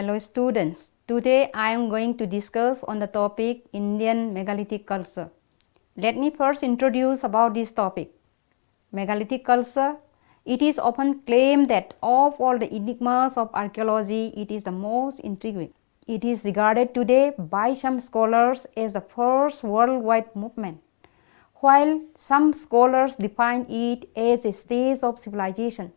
Hello students, today I am going to discuss on the topic Indian megalithic culture. Let me first introduce about this topic. Megalithic culture, it is often claimed that of all the enigmas of archaeology, it is the most intriguing. It is regarded today by some scholars as the first worldwide movement, while some scholars define it as a stage of civilization.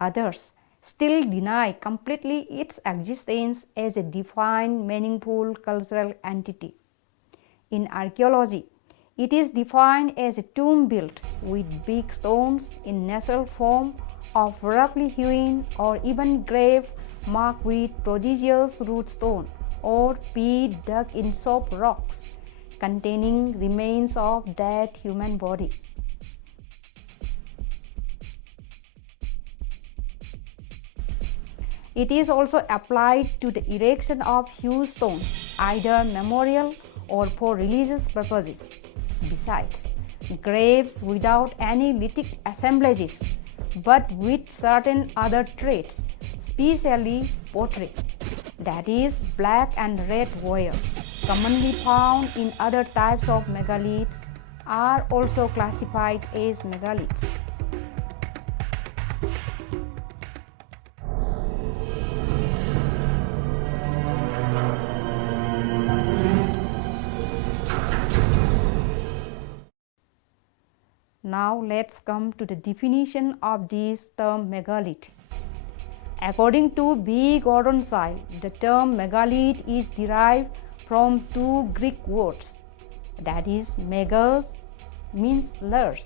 Others still deny completely its existence as a defined, meaningful cultural entity. In archaeology, it is defined as a tomb built with big stones in natural form of roughly hewn or even grave marked with prodigious root stone or pit dug in soft rocks containing remains of dead human body. It is also applied to the erection of huge stones, either memorial or for religious purposes. Besides, graves without any lithic assemblages, but with certain other traits, especially pottery, that is black and red ware, commonly found in other types of megaliths, are also classified as megaliths. Now let's come to the definition of this term megalith. According to B. Gordon Sile, the term megalith is derived from two Greek words, that is megas means large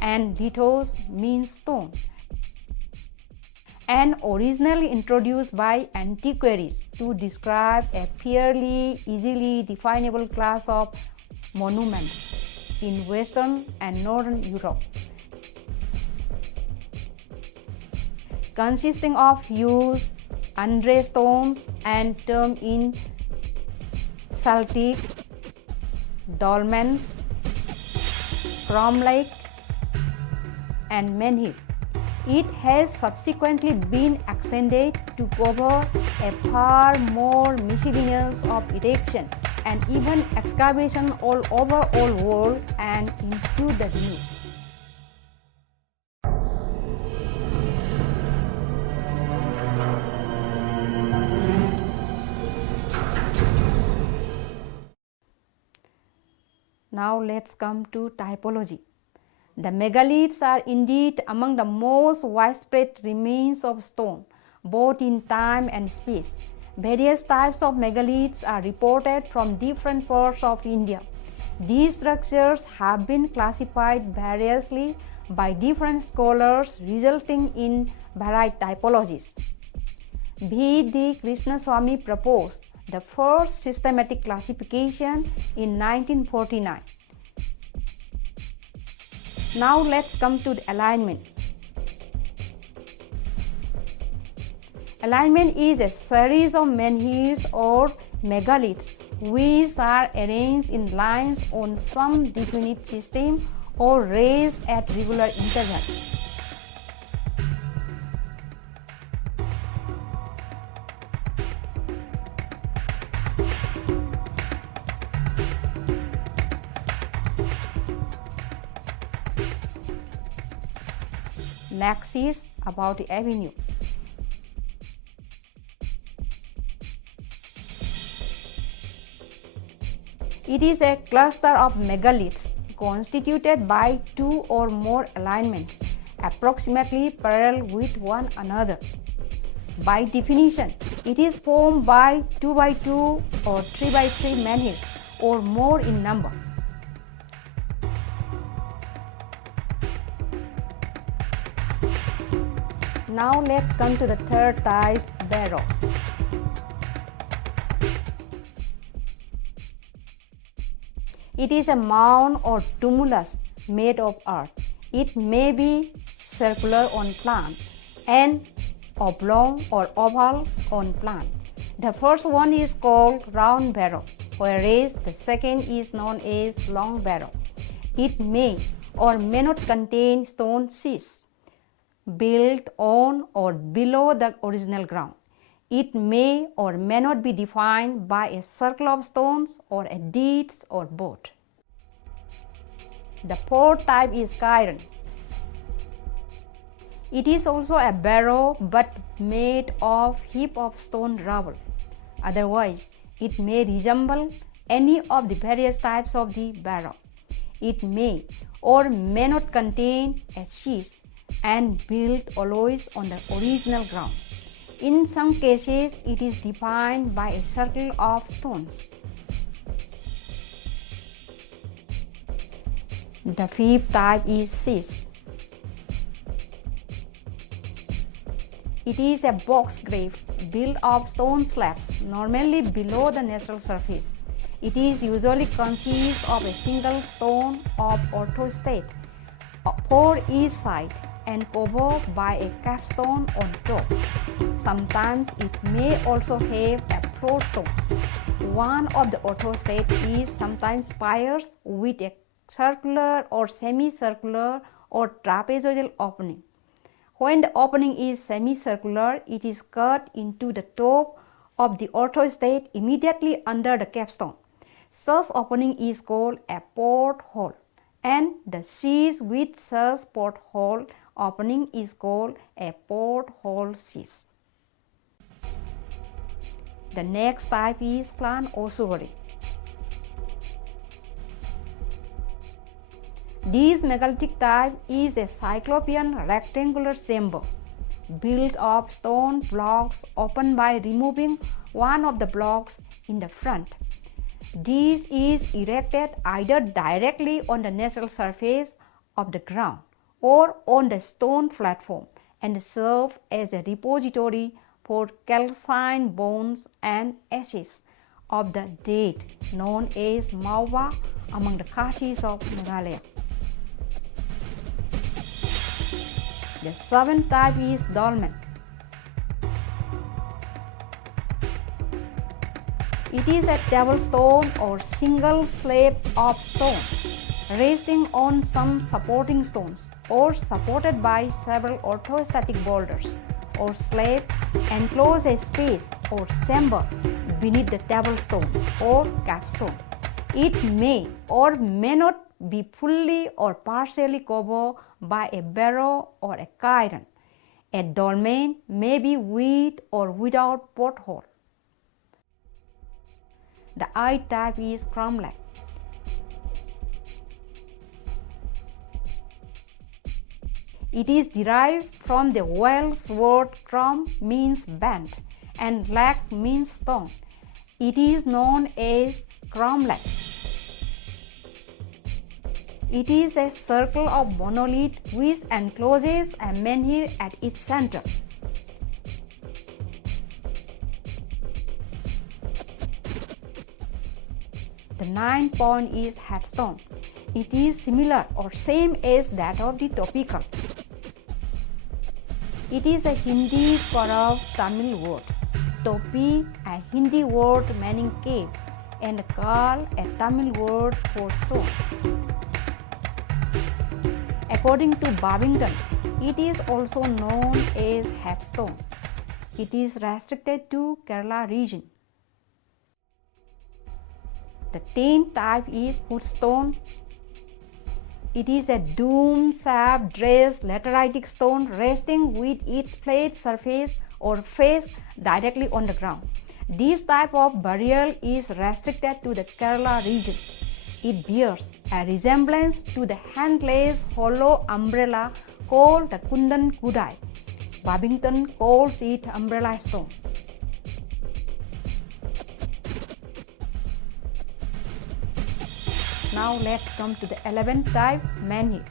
and lithos means stone, and originally introduced by antiquaries to describe a fairly easily definable class of monuments in Western and Northern Europe, consisting of huge undressed stones and termed in Celtic, Dormant, Graumlich, and Monolith. It has subsequently been extended to cover a far more miscellaneous of erection and even excavation all over old world and into the new. Now let's come to typology. The megaliths are indeed among the most widespread remains of stone, both in time and space. Various types of megaliths are reported from different parts of India. These structures have been classified variously by different scholars, resulting in varied typologies. V.D. Krishnaswamy proposed the first systematic classification in 1949. Now let's come to the alignment. Alignment is a series of menhirs or megaliths which are arranged in lines on some definite system or raised at regular intervals. Next is about the avenue. It is a cluster of megaliths constituted by two or more alignments, approximately parallel with one another. By definition, it is formed by 2 by 2 or 3 by 3 menhirs or more in number. Now let's come to the third type, Baro. It is a mound or tumulus made of earth. It may be circular on plan and oblong or oval on plan. The first one is called round barrow, whereas the second is known as long barrow. It may or may not contain stone sheets built on or below the original ground. It may or may not be defined by a circle of stones or a ditch or boat. The fourth type is cairn. It is also a barrow but made of heap of stone rubble. Otherwise, it may resemble any of the various types of the barrow. It may or may not contain a sheath and built always on the original ground. In some cases, it is defined by a circle of stones. The fifth type is sheath. It is a box grave built of stone slabs, normally below the natural surface. It is usually consists of a single stone of orthostate for each side and covered by a capstone on top. Sometimes it may also have a floor stone. One of the orthostate is sometimes pierced with a circular or semicircular or trapezoidal opening. When the opening is semicircular, it is cut into the top of the orthostate immediately under the capstone. Such opening is called a porthole, and the sheath with such porthole opening is called a porthole sheath. The next type is clan ossuary. This megalithic type is a cyclopean rectangular chamber built of stone blocks opened by removing one of the blocks in the front. This is erected either directly on the natural surface of the ground or on the stone platform and serves as a repository for calcined bones and ashes of the dead, known as Mauva among the Khashis of Meghalaya. The seventh type is Dormant. It is a table stone or single slab of stone resting on some supporting stones or supported by several orthostatic boulders or slab enclose a space or chamber beneath the table stone or capstone. It may or may not be fully or partially covered by a barrow or a cairn. A dolmen may be with or without porthole. The eighth type is Graumlich. It is derived from the Welsh word Graum means band and lach means stone. It is known as Graumlich. It is a circle of monolith which encloses a menhir at its center. The ninth point is headstone. It is similar or same as that of the Topi. It is a Hindi corrupt Tamil word. Topi, a Hindi word meaning cave, and Kal, a Tamil word for stone. According to Babington, it is also known as headstone. It is restricted to Kerala region. The 10th type is footstone. It is a dome-shaped dressed lateritic stone resting with its flat surface or face directly on the ground. This type of burial is restricted to the Kerala region. It bears a resemblance to the handless hollow umbrella called the Kundan Kudai. Babington calls it umbrella stone. Now let's come to the 11th type, menhir.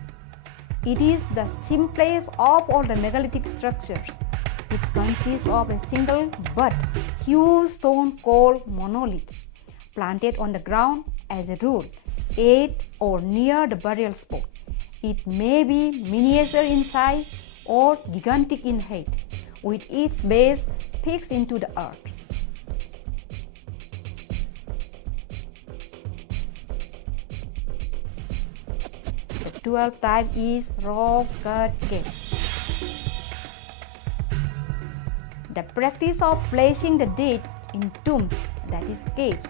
It is the simplest of all the megalithic structures. It consists of a single but huge stone called monolith, planted on the ground as a rule, at or near the burial spot. It may be miniature in size or gigantic in height, with its base fixed into the earth. The 12th type is rock cut cave. The practice of placing the dead in tombs, that is caves,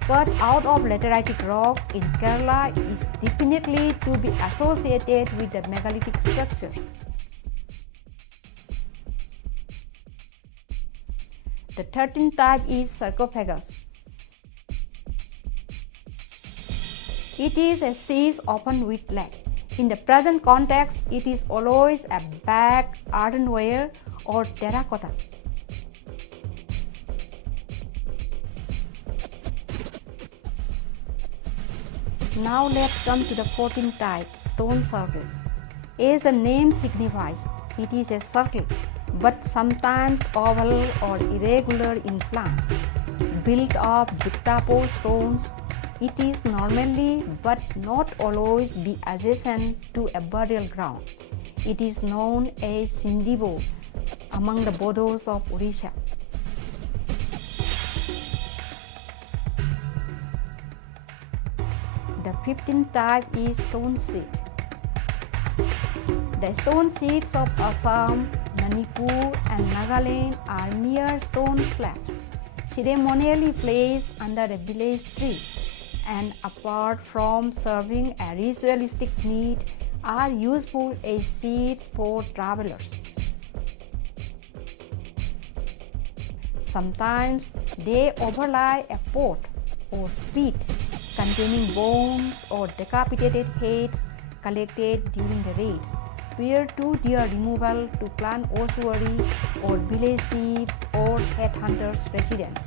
cut out of lateritic rock in Kerala is definitely to be associated with the megalithic structures. The 13th type is sarcophagus. It is a siege open with lead. In the present context, it is always a bag, earthenware or terracotta. Now let's come to the 14th type, stone circle. As the name signifies, it is a circle, but sometimes oval or irregular in plan. Built of juxtaposed stones, it is normally but not always be adjacent to a burial ground. It is known as Sindibo among the Bodos of Odisha. The 15th type is stone sheet. The stone sheets of Assam, Manipur and Nagaland are mere stone slabs, ceremonially placed under a village tree, and apart from serving a ritualistic need, are useful as seats for travelers. Sometimes they overlie a pot or pit containing bones or decapitated heads collected during the raids prior to their removal to clan ossuary or village chiefs or headhunters' residence.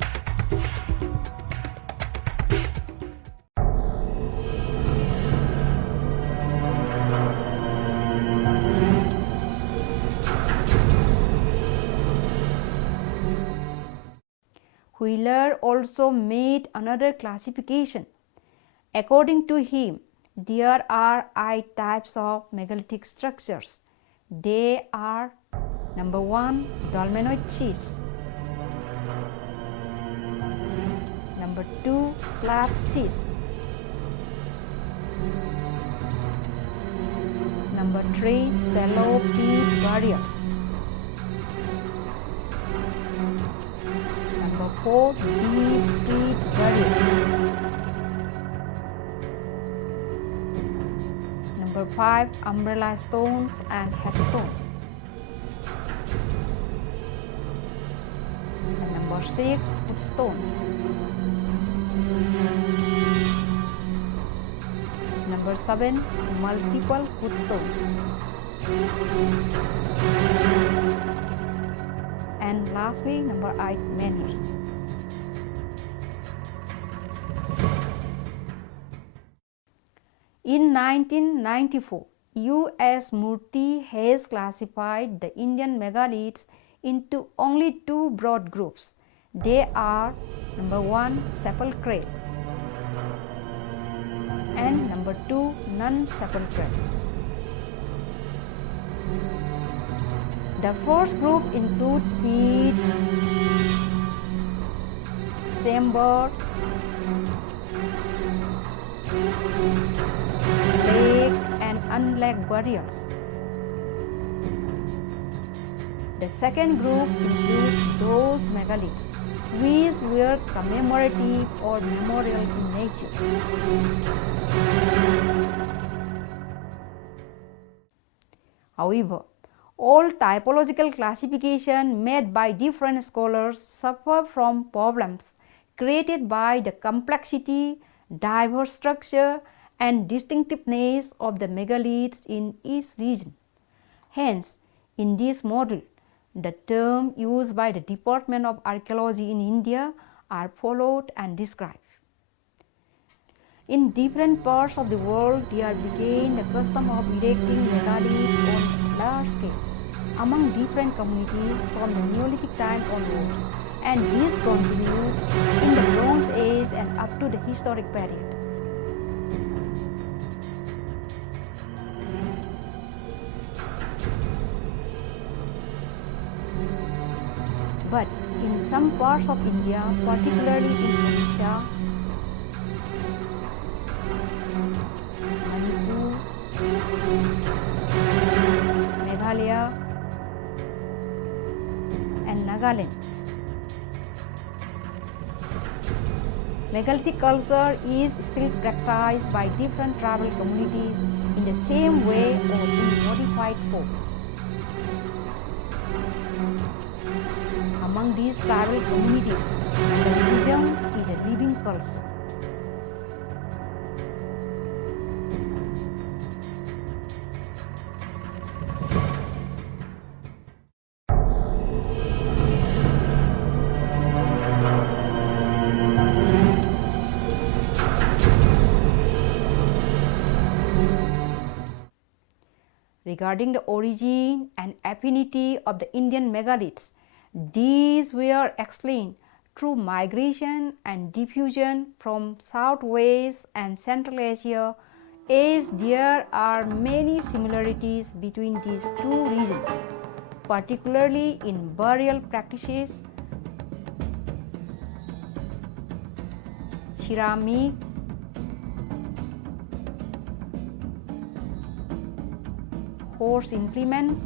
Wheeler also made another classification. According to him, there are 8 types of megalithic structures. They are: number 1, dolmenoid schist; number 2, slab schist; number 3, shallow peat burials; number 4, deep peat burials; number 5, umbrella stones and headstones; and number 6, footstones; number 7, multiple footstones; and lastly number 8, menhirs. In 1994, U.S. Murthy has classified the Indian megaliths into only 2 broad groups. They are: number 1, sepulchral, and number 2, non-sepulchral. The first group include peat, chambered, leg and unlegged burials. The second group includes those megaliths which were commemorative or memorial in nature. However, all typological classification made by different scholars suffer from problems created by the complexity, diverse structure and distinctiveness of the megaliths in each region. Hence, in this module, the term used by the Department of Archaeology in India are followed and described. In different parts of the world, there began the custom of erecting megaliths on a large scale among different communities from the Neolithic time onwards, and this continued in the Bronze Age and up to the historic period. But in some parts of India, particularly in Odisha, Manipur, Meghalaya and Nagaland. Megalithic culture is still practiced by different tribal communities in the same way or in modified forms. Among these tribal communities, diffusion is a living culture. Regarding the origin and affinity of the Indian megaliths, these were explained through migration and diffusion from Southwest and Central Asia, as there are many similarities between these two regions, particularly in burial practices, ceramic, horse implements,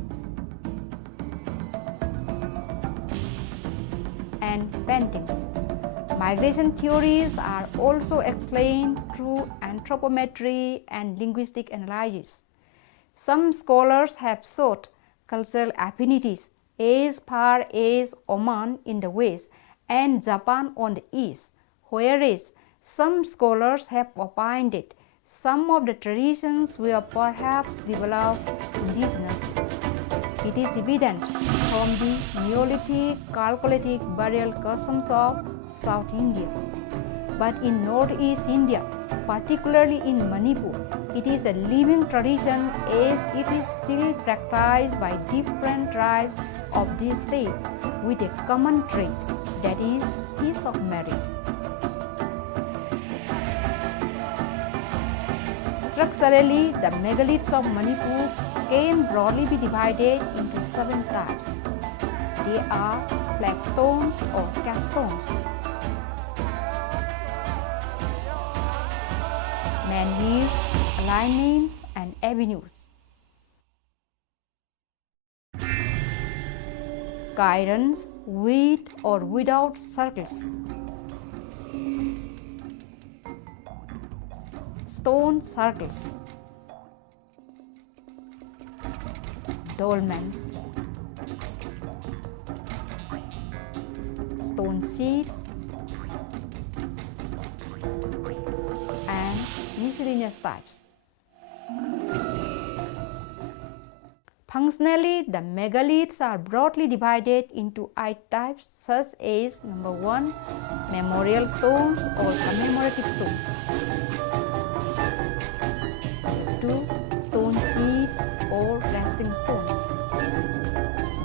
and paintings. Migration theories are also explained through anthropometry and linguistic analysis. Some scholars have sought cultural affinities as far as Oman in the west and Japan on the east, whereas some scholars have opined that some of the traditions were perhaps developed indigenously. It is evident from the Neolithic Chalcolithic burial customs of South India. But in Northeast India, particularly in Manipur, it is a living tradition as it is still practiced by different tribes of this state with a common trait, that is, peace of merit. Structurally, the megaliths of Manipur can broadly be divided into 7 types. They are flagstones or capstones, menhirs, alignments, and avenues, cairns with or without circles, stone circles, dolmens, stone seats, and miscellaneous types. Functionally, the megaliths are broadly divided into 8 types, such as number 1, memorial stones or commemorative stones. 2, stone seats or resting stones.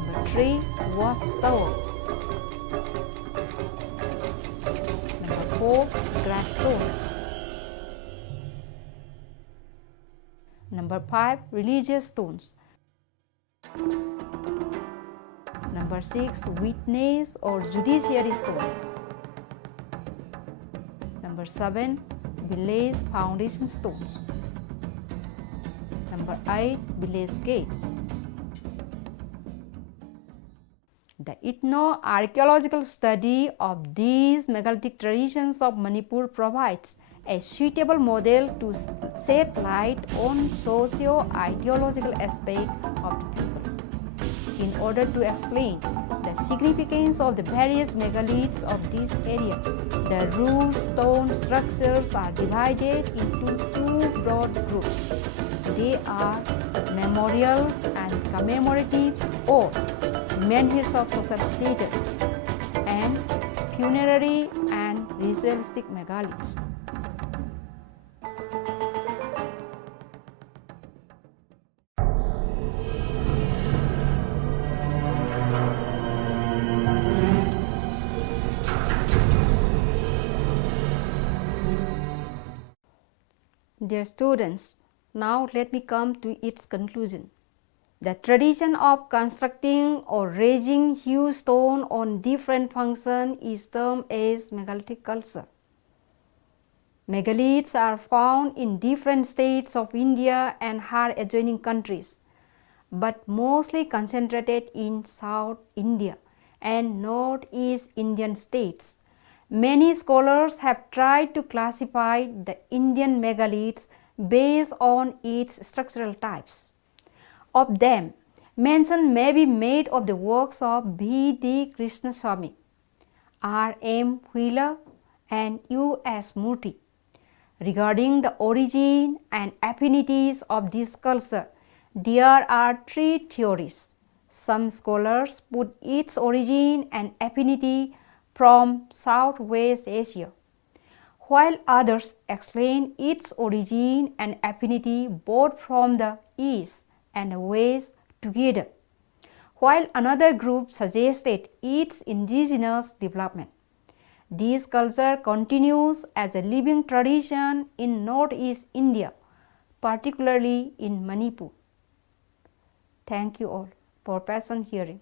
Number 3, watchtower. Number 4, grass stones. Number 5, religious stones. Number 6, witness or judiciary stones. Number 7, village foundation stones. Number 8, village gates. The ethno-archaeological study of these megalithic traditions of Manipur provides a suitable model to shed light on socio-ideological aspects of the people. In order to explain the significance of the various megaliths of this area, the roof stone structures are divided into 2 broad groups. They are memorials and commemoratives, or menhirs of social status, and funerary and ritualistic megaliths. Dear students, now let me come to its conclusion. The tradition of constructing or raising huge stone on different functions is termed as megalithic culture. Megaliths are found in different states of India and her adjoining countries, but mostly concentrated in South India and northeast Indian states. Many scholars have tried to classify the Indian megaliths based on its structural types. Of them, mention may be made of the works of B. D. Krishnaswamy, R. M. Wheeler, and U. S. Murthy. Regarding the origin and affinities of this culture, there are three theories. Some scholars put its origin and affinity from Southwest Asia, while others explain its origin and affinity both from the East and West together, while another group suggested its indigenous development. This culture continues as a living tradition in northeast India, particularly in Manipur. Thank you all for patient hearing.